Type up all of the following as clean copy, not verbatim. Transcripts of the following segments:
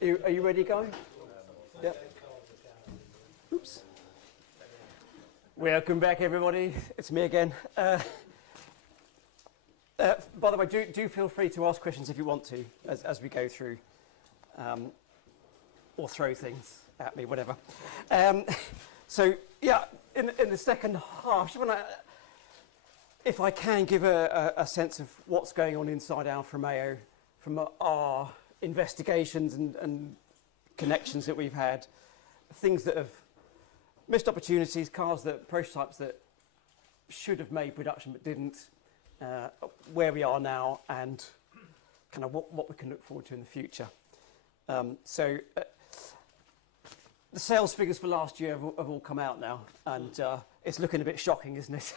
Are you ready, guys? Yeah. Oops. Welcome back, everybody. It's me again. By the way, do feel free to ask questions if you want to as we go through, or throw things at me, whatever. So yeah, in the second half, I just want to, if I can, give a sense of what's going on inside Alfa Romeo from our investigations and connections that we've had, things that have missed opportunities, prototypes that should have made production but didn't, where we are now, and kind of what we can look forward to in the future. So the sales figures for last year have all come out now, and it's looking a bit shocking, isn't it?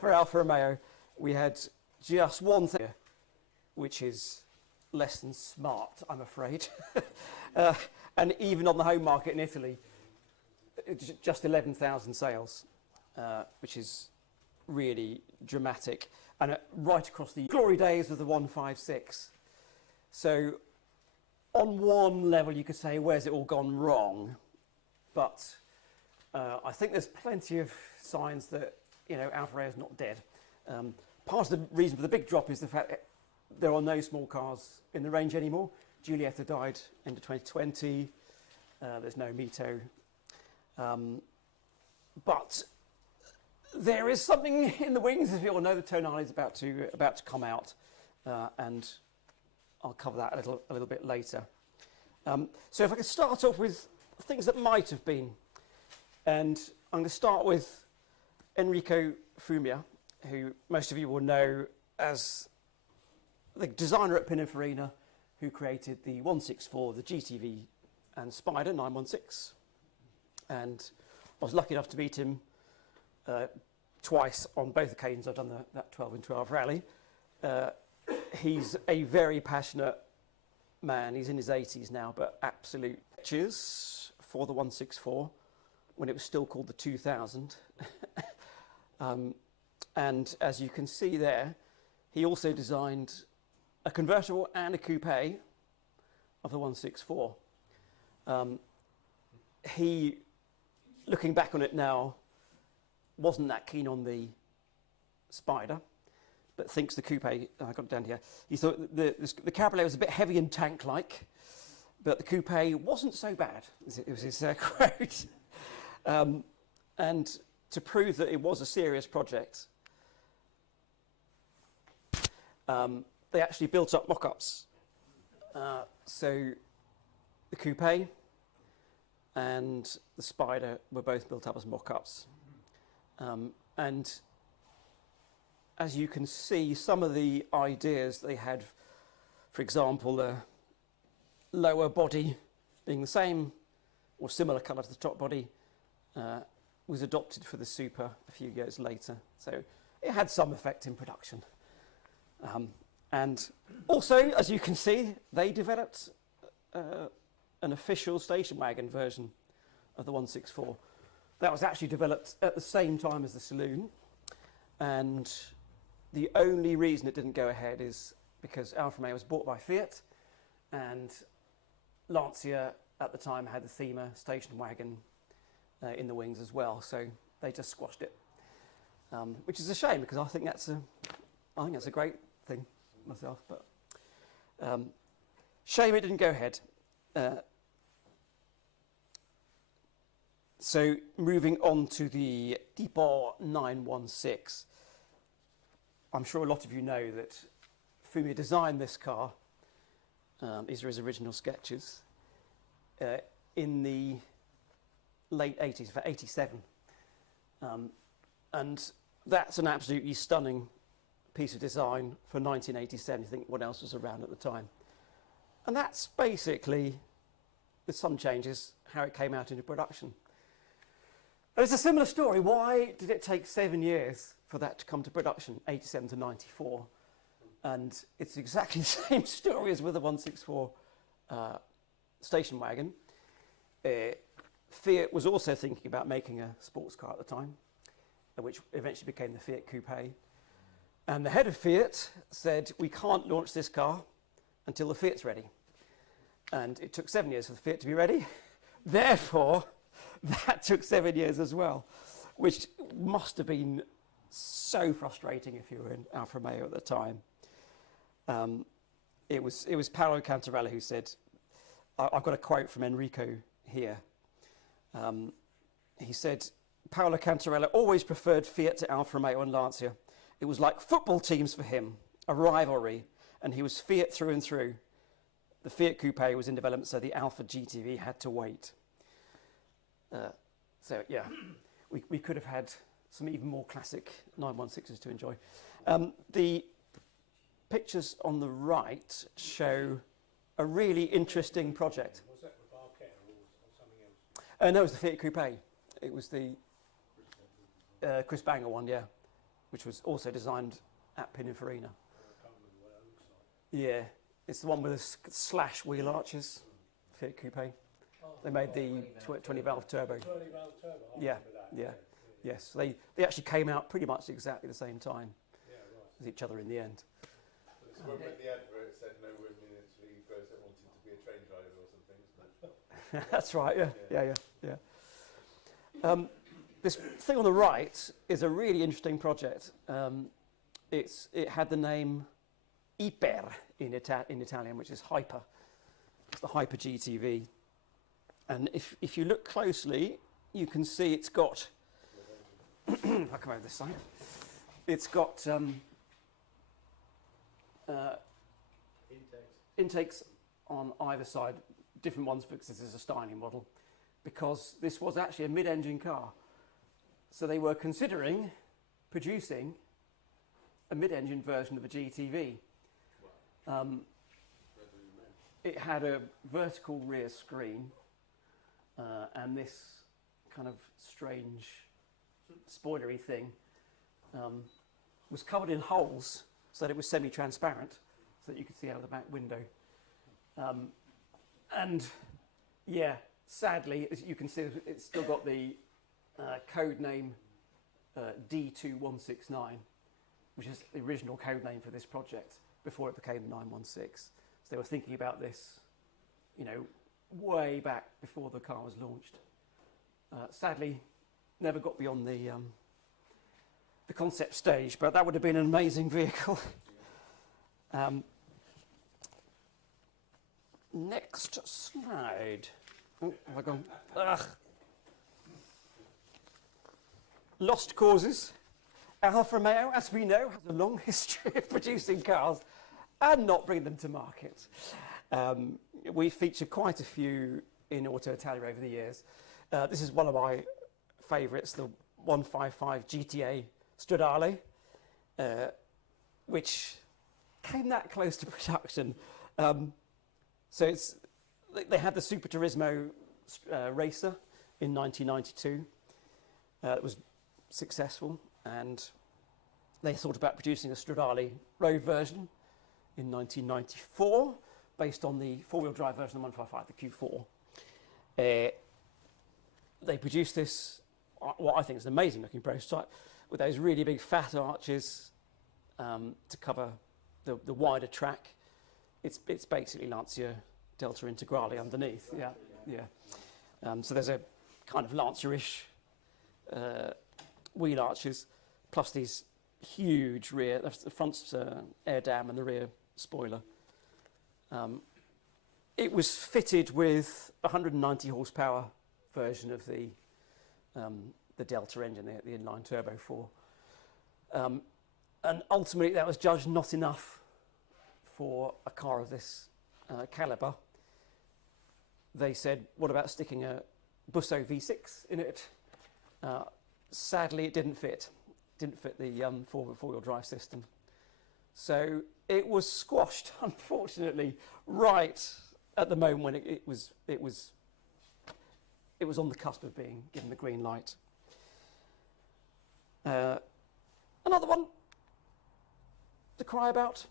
For Alfa Romeo, we had just one thing, which is less than smart, I'm afraid. And even on the home market in Italy, just 11,000 sales, which is really dramatic, and right across the glory days of the 156. So on one level you could say, where's it all gone wrong? But I think there's plenty of signs that, you know, Alfa Romeo is not dead. Part of the reason for the big drop is the fact that there are no small cars in the range anymore. Giulietta died end of 2020. There's no Mito. But there is something in the wings, as you all know. The Tonale is about to come out, and I'll cover that a little bit later. So if I could start off with things that might have been, and I'm going to start with Enrico Frumia, who most of you will know as the designer at Pininfarina, who created the 164, the GTV, and Spider 916. And I was lucky enough to meet him twice on both occasions. I've done that 12 in 12 rally. He's a very passionate man. He's in his 80s now, but absolute cheers for the 164 when it was still called the 2000. And as you can see there, he also designed a convertible and a coupe of the 164. He, looking back on it now, wasn't that keen on the Spider, but thinks the coupe, I got it down here, he thought the Cabriolet was a bit heavy and tank-like, but the coupe wasn't so bad, it was his quote. And to prove that it was a serious project, they actually built up mock-ups. So the coupe and the Spider were both built up as mock-ups. And as you can see, some of the ideas they had, for example, the lower body being the same or similar colour to the top body, was adopted for the Super a few years later. So it had some effect in production. And also, as you can see, they developed an official station wagon version of the 164. That was actually developed at the same time as the saloon, and the only reason it didn't go ahead is because Alfa Romeo was bought by Fiat, and Lancia at the time had the Thema station wagon in the wings as well, so they just squashed it, which is a shame because I think that's a great thing myself, but shame it didn't go ahead. So moving on to the Tipo 916, I'm sure a lot of you know that Frumia designed this car, these are his original sketches, in the late 80s, for 87. And that's an absolutely stunning piece of design for 1987. You think what else was around at the time? And that's basically, with some changes, how it came out into production. And it's a similar story. Why did it take 7 years for that to come to production, 87 to 94? And it's exactly the same story as with the 164 station wagon. Fiat was also thinking about making a sports car at the time, which eventually became the Fiat Coupe. And the head of Fiat said, we can't launch this car until the Fiat's ready. And it took 7 years for the Fiat to be ready. Therefore, that took 7 years as well, which must have been so frustrating if you were in Alfa Romeo at the time. It was Paolo Cantarella who said, I've got a quote from Enrico here. He said, Paolo Cantarella always preferred Fiat to Alfa Romeo and Lancia. It was like football teams for him, a rivalry, and he was Fiat through and through. The Fiat Coupe was in development, so the Alfa GTV had to wait. So yeah, we could have had some even more classic 916s to enjoy. The pictures on the right show a really interesting project. Was that with Arquette or something else? No, it was the Fiat Coupe. It was the Chris Banger one, yeah, which was also designed at Pininfarina. I can't remember what it looks like. Yeah, it's the one with the slash wheel arches, Fiat Coupe. They made the 20 valve turbo. 20 valve turbo. I Yeah, remember that. yeah, yes. They actually came out pretty much exactly the same time Yeah, right. as each other in the end. It's one with the advert said no women in Italy both that wanted to be a train driver or something, isn't it? That's right, yeah. This thing on the right is a really interesting project. It had the name Iper in Italian, which is hyper. It's the Hyper GTV. And if you look closely, you can see it's got, if I come over this side, it's got intakes on either side, different ones because this is a styling model, because this was actually a mid-engine car. So they were considering producing a mid-engine version of a GTV. It had a vertical rear screen and this kind of strange spoilery thing was covered in holes so that it was semi-transparent, so that you could see out of the back window. And yeah, sadly, as you can see, it's still got the code name D2169, which is the original code name for this project before it became 916. So they were thinking about this, you know, way back before the car was launched. Sadly, never got beyond the concept stage, but that would have been an amazing vehicle. Next slide. Oh, have I gone? Ugh. Lost causes. Alfa Romeo, as we know, has a long history of producing cars and not bringing them to market. We've featured quite a few in Auto Italia over the years. This is one of my favourites, the 155 Gta Stradale, which came that close to production. So they had the Super Turismo racer in 1992. It was successful, and they thought about producing a Stradale road version in 1994, based on the four-wheel drive version of the 155, the Q4. They produced this, what I think is an amazing looking prototype, with those really big fat arches to cover the wider track. It's basically Lancia Delta Integrale underneath, yeah. So there's a kind of Lancia-ish wheel arches, plus these huge rear, the front's air dam and the rear spoiler. It was fitted with a 190 horsepower version of the Delta engine, the inline turbo 4. And ultimately that was judged not enough for a car of this calibre. They said, what about sticking a Busso V6 in it? Sadly, it didn't fit. Didn't fit the four-wheel drive system. So it was squashed, unfortunately, right at the moment when it was on the cusp of being given the green light. Another one to cry about.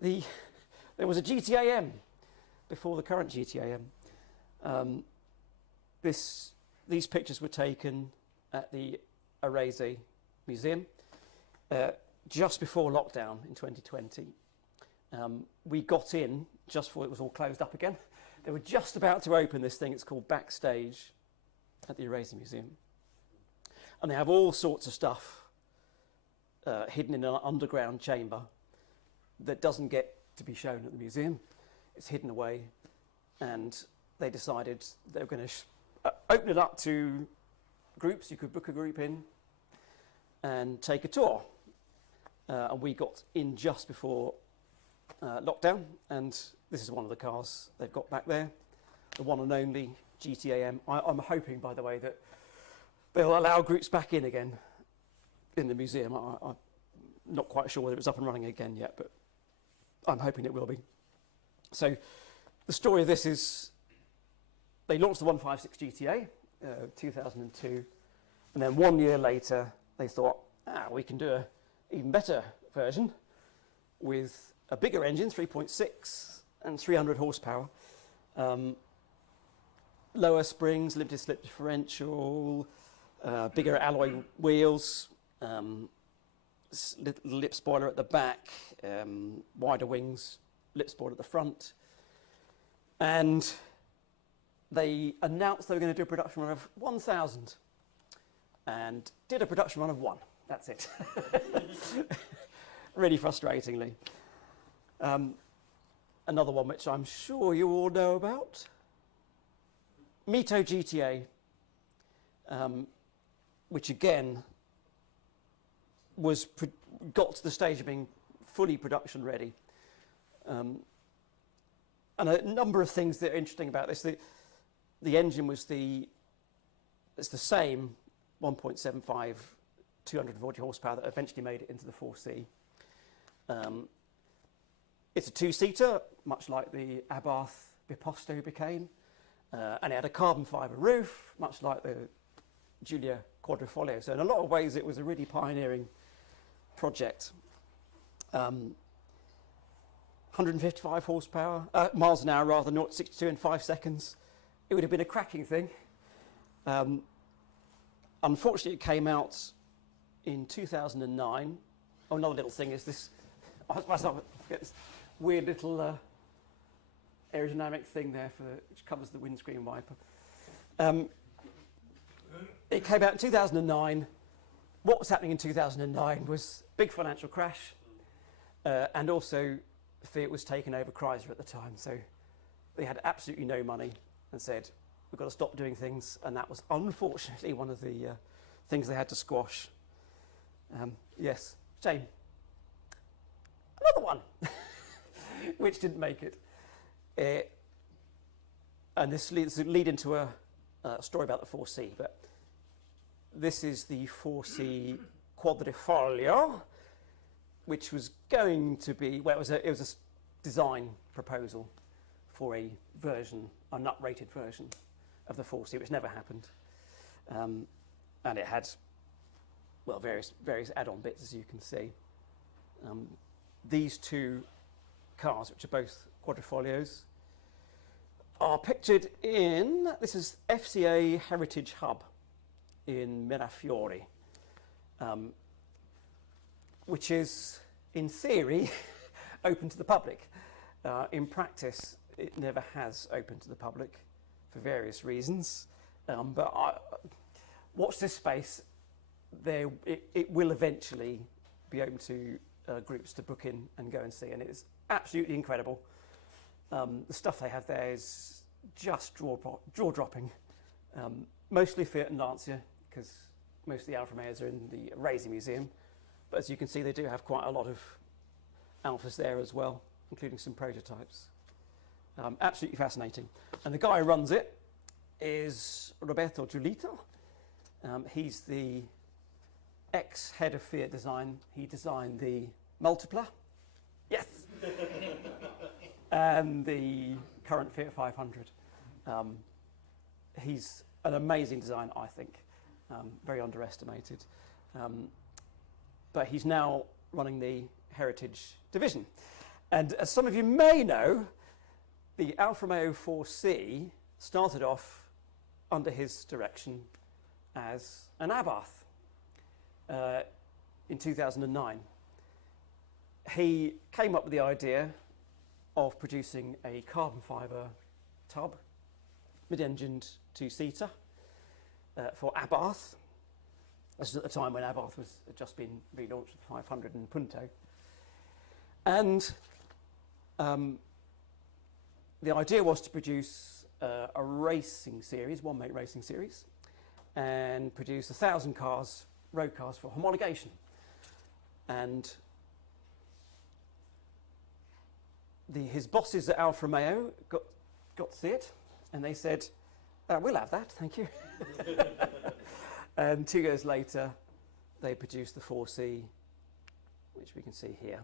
There was a GTAM before the current GTAM. These pictures were taken at the Arese Museum just before lockdown in 2020. We got in just before it was all closed up again. They were just about to open this thing. It's called Backstage at the Eraser Museum. And they have all sorts of stuff hidden in an underground chamber that doesn't get to be shown at the museum. It's hidden away. And they decided they were going to open it up to groups. You could book a group in and take a tour. And we got in just before lockdown, and this is one of the cars they've got back there, the one and only GTA M. I'm hoping, by the way, that they'll allow groups back in again in the museum. I'm not quite sure whether it's up and running again yet, but I'm hoping it will be. So the story of this is they launched the 156 GTA 2002, and then 1 year later they thought, we can do an even better version with a bigger engine, 3.6 and 300 horsepower, lower springs, limited slip differential, bigger alloy wheels, lip spoiler at the back, wider wings, lip spoiler at the front. And they announced they were going to do a production run of 1,000 and did a production run of 1. That's it. Really frustratingly. Another one which I'm sure you all know about, Mito Gta, which again got to the stage of being fully production ready. And a number of things that are interesting about this. The engine was it's the same 1.75, 240 horsepower that eventually made it into the 4C. It's a two-seater, much like the Abarth Biposto became, and it had a carbon fibre roof, much like the Giulia Quadrifoglio. So in a lot of ways, it was a really pioneering project. 155 horsepower, miles an hour rather, 0 to 62 in 5 seconds. It would have been a cracking thing. Unfortunately, it came out in 2009. Oh, another little thing is this. I forget this weird little aerodynamic thing there which covers the windscreen wiper. It came out in 2009. What was happening in 2009 was big financial crash, and also Fiat was taking over Chrysler at the time, so they had absolutely no money and said, we've got to stop doing things, and that was unfortunately one of the things they had to squash. Yes, shame. Another one, which didn't make it. And this lead into a story about the 4C, but this is the 4C Quadrifoglio, which was going to be, well, it was a design proposal for a version, an uprated version of the 4C, which never happened. And it had, well, various add-on bits, as you can see. These two cars, which are both Quadrifoglios, are pictured in, this is FCA Heritage Hub in Mirafiori, which is, in theory, open to the public. In practice, it never has opened to the public for various reasons. But watch this space. It will eventually be open to groups to book in and go and see, and it's absolutely incredible. The stuff they have there is just jaw-dropping. Mostly Fiat and Lancia, because most of the Alfa Romeos are in the Rees Museum. But as you can see, they do have quite a lot of Alfas there as well, including some prototypes. Absolutely fascinating. And the guy who runs it is Roberto Giulito. He's the ex-head of Fiat design. He designed the Multipla, yes, and the current Fiat 500. He's an amazing designer, I think, very underestimated. But he's now running the Heritage division. And as some of you may know, the Alfa Romeo 4C started off under his direction as an Abarth in 2009. He came up with the idea of producing a carbon fibre tub, mid-engined two-seater for Abarth. This is at the time when Abarth had just been relaunched with 500 and Punto. And the idea was to produce a racing series, one-make racing series, and produce 1,000 cars, road cars, for homologation. And his bosses at Alfa Romeo got to see it, and they said, we'll have that, thank you. And 2 years later, they produced the 4C, which we can see here.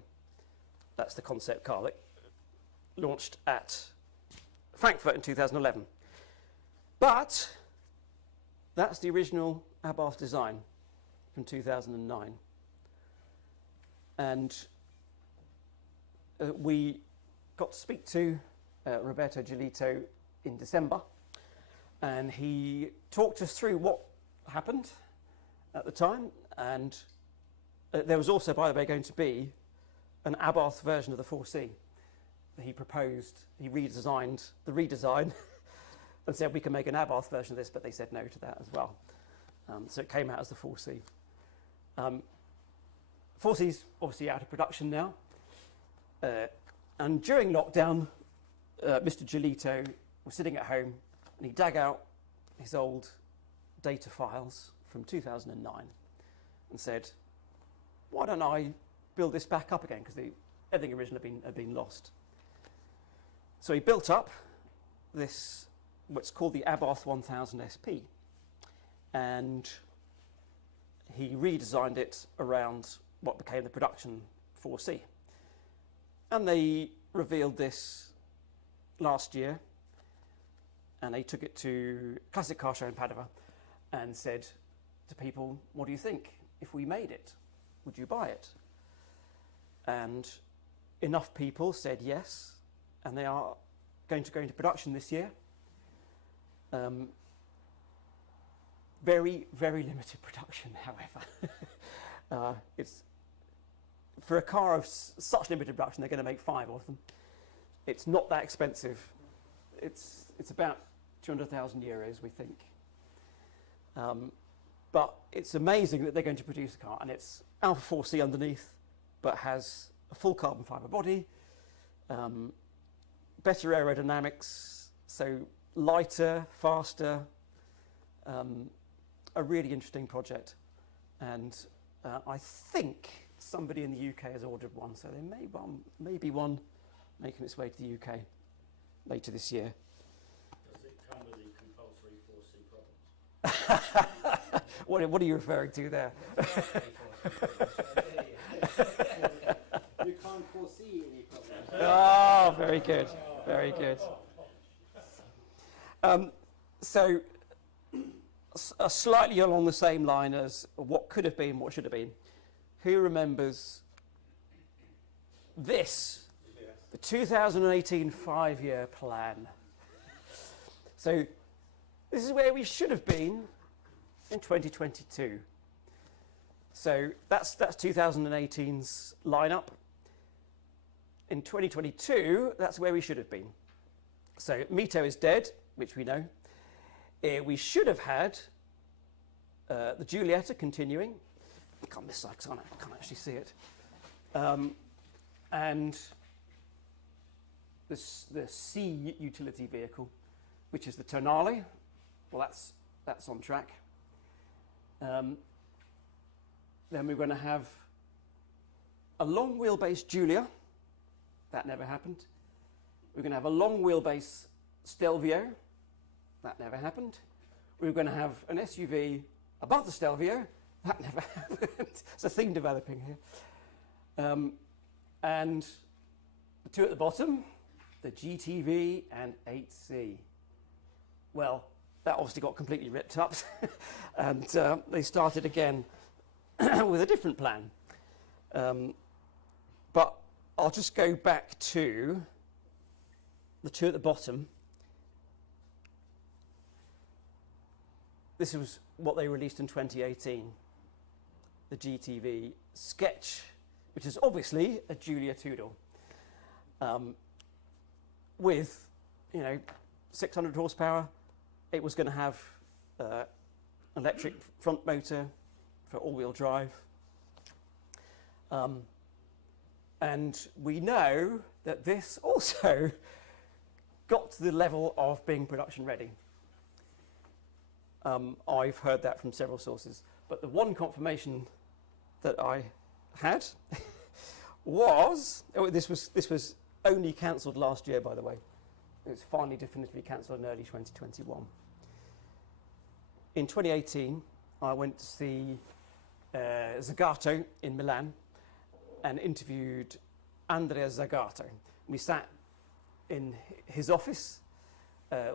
That's the concept car that launched at Frankfurt in 2011. But that's the original Abarth design from 2009. And we got to speak to Roberto Giolito in December, and he talked us through what happened at the time. And there was also, by the way, going to be an Abarth version of the 4C that he proposed. He redesigned the redesign and said we can make an Abarth version of this, but they said no to that as well. So it came out as the 4C. 4C's obviously out of production now. And during lockdown, Mr. Giolito was sitting at home and he dug out his old data files from 2009 and said, why don't I build this back up again, because everything originally had been lost. So he built up this, what's called the Abarth 1000 SP, and he redesigned it around what became the production 4C. And they revealed this last year, and they took it to Classic Car Show in Padova and said to people, what do you think if we made it? Would you buy it? And enough people said yes, and they are going to go into production this year. Very, very limited production, however. It's for a car of such limited production, they're going to make 5 of them. It's not that expensive. It's about 200,000 euros, we think. But it's amazing that they're going to produce a car, and it's Alfa 4C underneath, but has a full carbon fibre body, better aerodynamics, so lighter, faster, a really interesting project. And I think somebody in the UK has ordered one, so there may be one making its way to the UK later this year. Does it come with the compulsory 4C problems? What are you referring to there? You can't foresee any problems. Oh, very good, very good. So, slightly along the same line as what could have been, what should have been. Who remembers this? Yes. The 2018 5-year plan. So, this is where we should have been in 2022. So that's 2018's lineup. In 2022, that's where we should have been. So Mito is dead, which we know. We should have had the Giulietta continuing. Come this side, because I can't actually see it. And the C utility vehicle, which is the Tonale. Well, that's on track. Then we're going to have a long wheelbase Giulia. That never happened. We're going to have a long wheelbase Stelvio. That never happened. We're going to have an SUV above the Stelvio. That never happened. It's a theme developing here. And the two at the bottom, the GTV and 8C. Well, that obviously got completely ripped up, and they started again with a different plan. But I'll just go back to the two at the bottom. This was what they released in 2018, the GTV Sketch, which is obviously a Giulia two-door. with, 600 horsepower. It was going to have electric front motor for all-wheel drive. And we know that this also got to the level of being production ready. I've heard that from several sources, but the one confirmation that I had was, this was only cancelled last year, by the way. It was finally definitively cancelled in early 2021. In 2018, I went to see Zagato in Milan and interviewed Andrea Zagato. We sat in his office,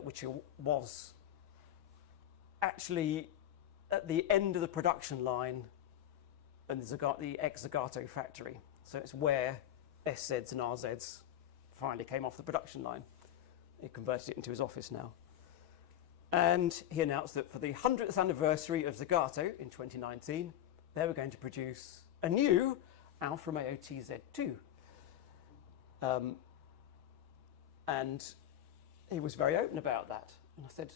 which was actually at the end of the production line in the ex-Zagato factory. So it's where SZs and RZs finally came off the production line. He converted it into his office now. And he announced that for the 100th anniversary of Zagato in 2019, they were going to produce a new Alfa Romeo TZ2. And he was very open about that. And I said,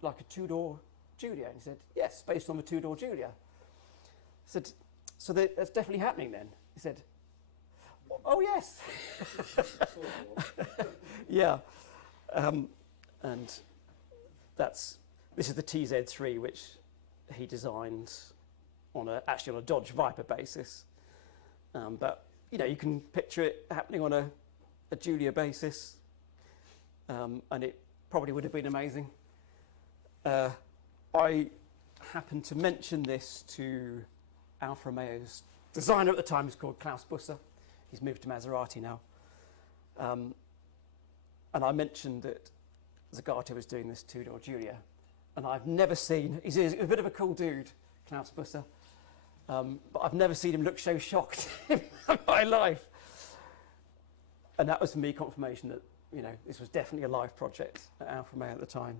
like a two-door Giulia? And he said, yes, based on the two-door Giulia. I said, so that's definitely happening then? He said, oh yes. Yeah. And this is the TZ3, which he designed actually on a Dodge Viper basis. But you can picture it happening on a Giulia basis, and it probably would have been amazing. I happened to mention this to Alfa Romeo's designer at the time. He's called Klaus Busser. He's moved to Maserati now. And I mentioned that Zagato was doing this two-door Giulia, and I've never seen, he's a bit of a cool dude, Klaus Busser, but I've never seen him look so shocked in my life. And that was for me confirmation that, this was definitely a live project at Alfa Romeo at the time.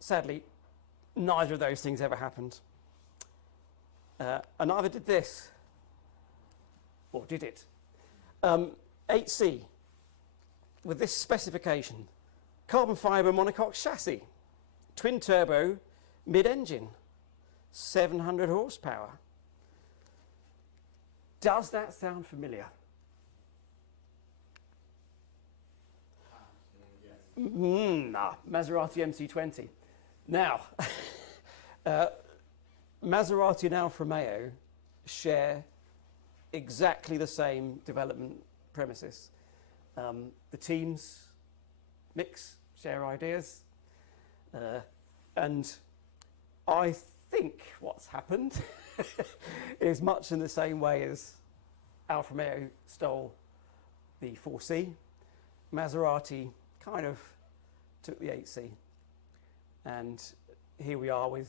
Sadly, neither of those things ever happened. And neither did this. Or did it? 8C, with this specification: carbon fibre monocoque chassis, twin turbo, mid-engine, 700 horsepower. Does that sound familiar? Nah, Maserati MC20. Now, Maserati and Alfa Romeo share exactly the same development premises. The teams mix, share ideas, and I think what's happened is much in the same way as Alfa Romeo stole the 4C. Maserati kind of took the 8C, and here we are with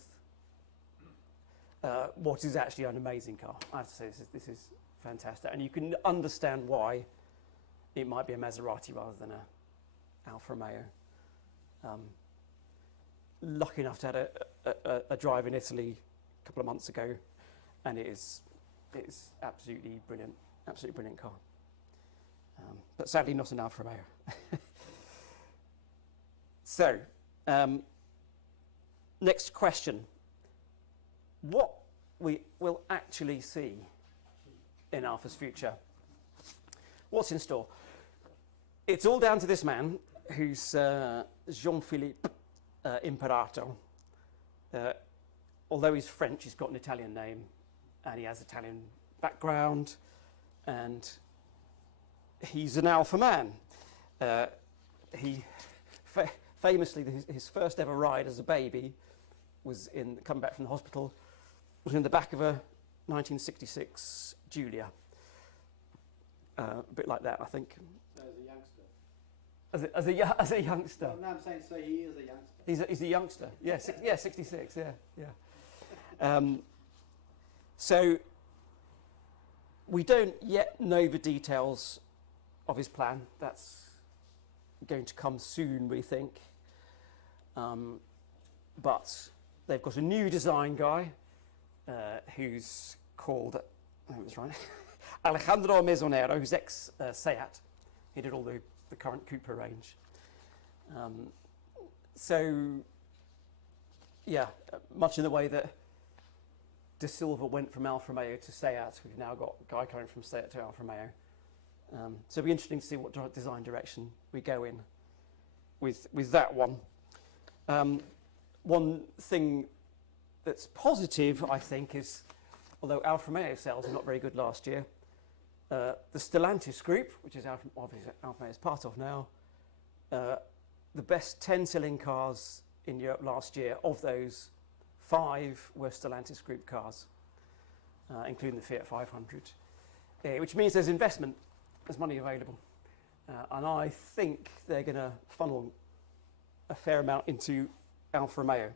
what is actually an amazing car. I have to say, this is fantastic, and you can understand why it might be a Maserati rather than a Alfa Romeo. Lucky enough to have a drive in Italy a couple of months ago, and it's absolutely brilliant car. But sadly not an Alfa Romeo. So, next question. What we will actually see in Alfa's future? What's in store? It's all down to this man, who's Jean-Philippe Imperato. Although he's French, he's got an Italian name, and he has Italian background, and he's an Alfa man. Famously, his first ever ride as a baby was coming back from the hospital, was in the back of a 1966 Giulia. A bit like that, I think. So as a youngster. As a youngster. Well, no, I'm saying so he is a youngster. He's a youngster. Yeah, 66. Yeah. So we don't yet know the details of his plan. That's going to come soon, we think. But they've got a new design guy who's called, I think it was right, Alejandro Mesonero, who's ex-Seat. He did all the current Cooper range. So, yeah, much in the way that De Silva went from Alfa Romeo to Seat, we've now got a guy coming from Seat to Alfa Romeo. So it'll be interesting to see what design direction we go in with that one. One thing that's positive, I think, is although Alfa Romeo sales are not very good last year, the Stellantis group, which is obviously Alfa Romeo is part of now, the best 10 selling cars in Europe last year, of those 5 were Stellantis group cars, including the Fiat 500, which means there's investment, there's money available. And I think they're going to funnel a fair amount into Alfa Romeo.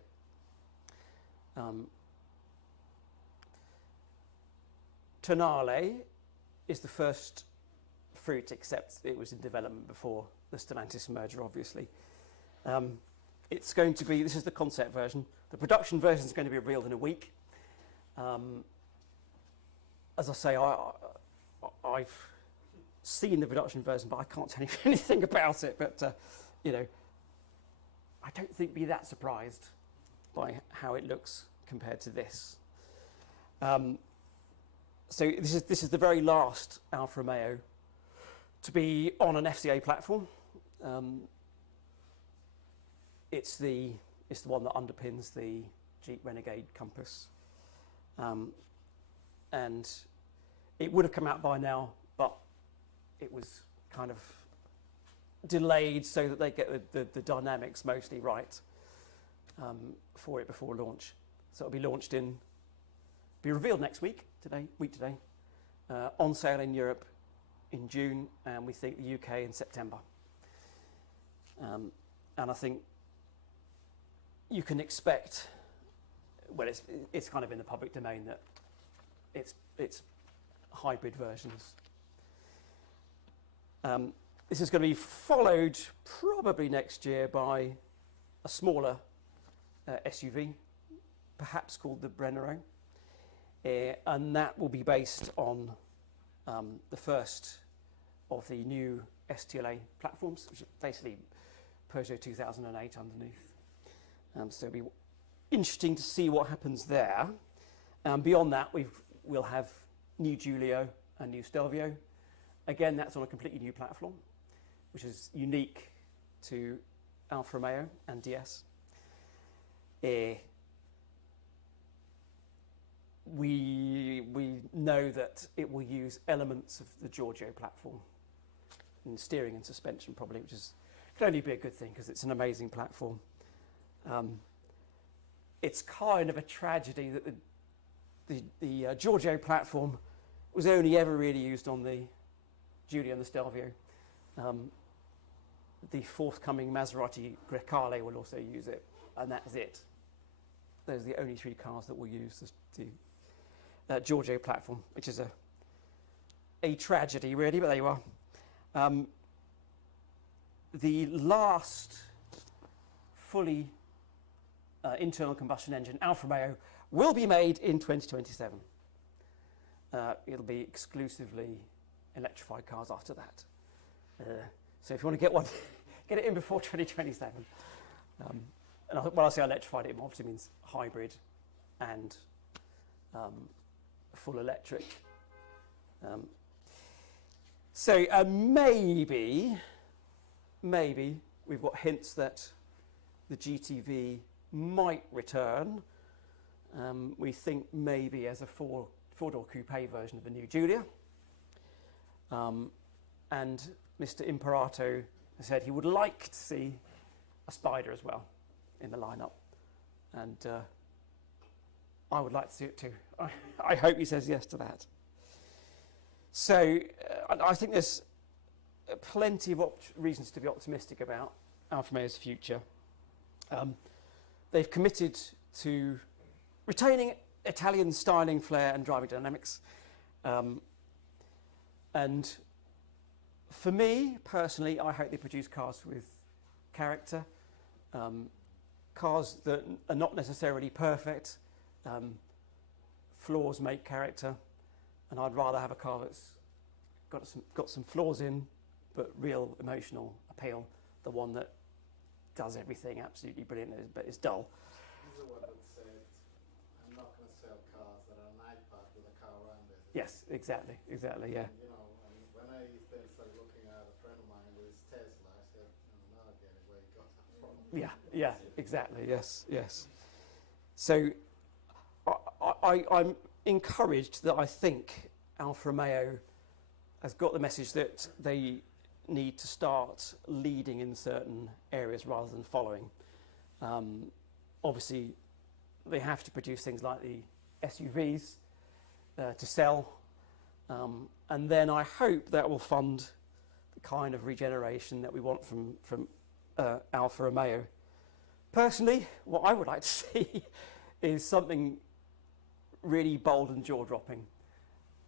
Tonale is the first fruit, except it was in development before the Stellantis merger, obviously. It's going to be, this is the concept version. The production version is going to be revealed in a week. As I say, I've seen the production version, but I can't tell you anything about it. But, you know, I don't think be that surprised by how it looks compared to this. So this is the very last Alfa Romeo to be on an FCA platform. It's the one that underpins the Jeep Renegade Compass, and it would have come out by now, but it was kind of delayed so that they get the dynamics mostly right for it before launch. So it'll be launched be revealed next week today, on sale in Europe in June, and we think the UK in September. And I think you can expect, well, it's kind of in the public domain that it's hybrid versions. This is going to be followed probably next year by a smaller SUV, perhaps called the Brennero, and that will be based on the first of the new STLA platforms, which is basically Peugeot 2008 underneath. So it'll be interesting to see what happens there. Beyond that, we'll have new Giulio and new Stelvio. Again, that's on a completely new platform, which is unique to Alfa Romeo and DS. We know that it will use elements of the Giorgio platform in steering and suspension, probably, which can only be a good thing because it's an amazing platform. It's kind of a tragedy that the Giorgio platform was only ever really used on the Giulio and the Stelvio. The forthcoming Maserati Grecale will also use it, and that's it. Those are the only 3 cars that will use the Giorgio platform, which is a tragedy, really, but there you are. The last fully internal combustion engine Alfa Romeo will be made in 2027. It'll be exclusively electrified cars after that. So if you want to get one, get it in before 2027. And when I say electrified, it obviously means hybrid and full electric. So maybe we've got hints that the GTV might return. We think maybe as a four-door coupe version of the new Giulia. And Mr. Imperato said he would like to see a Spider as well in the lineup. And I would like to see it too. I hope he says yes to that. So I think there's plenty of reasons to be optimistic about Alfa Romeo's future. They've committed to retaining Italian styling, flair and driving dynamics. And for me, personally, I hope they produce cars with character. Cars that are not necessarily perfect. Flaws make character. And I'd rather have a car that's got some flaws in, but real emotional appeal, the one that does everything absolutely brilliant, but is dull. This is what it said. I'm not going to sell cars that are an iPad with a car around it. Yes, exactly, yeah. You know, and when I then started looking at a friend of mine with his Tesla, I said, now I get it where he got that from. Yeah, exactly, yes. So I'm encouraged that I think Alfa Romeo has got the message that they need to start leading in certain areas rather than following. Obviously, they have to produce things like the SUVs to sell, and then I hope that will fund the kind of regeneration that we want from Alfa Romeo. Personally, what I would like to see is something really bold and jaw-dropping.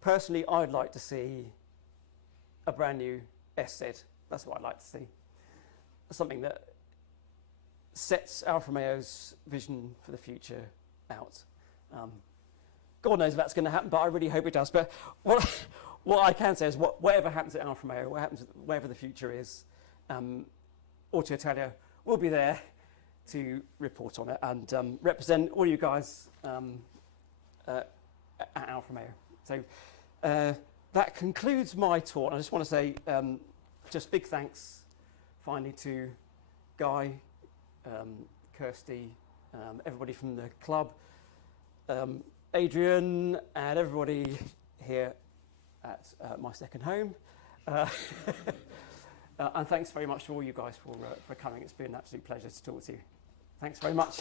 Personally, I'd like to see a brand new SZ. That's what I'd like to see. Something that sets Alfa Romeo's vision for the future out. God knows if that's going to happen, but I really hope it does. But what I can say is whatever happens at Alfa Romeo, whatever the future is, Auto Italia will be there to report on it and represent all you guys at Alfa Romeo. So that concludes my talk. I just want to say just big thanks finally to Guy, Kirsty, everybody from the club, Adrian, and everybody here at my second home. And thanks very much to all you guys for coming. It's been an absolute pleasure to talk to you. Thanks very much.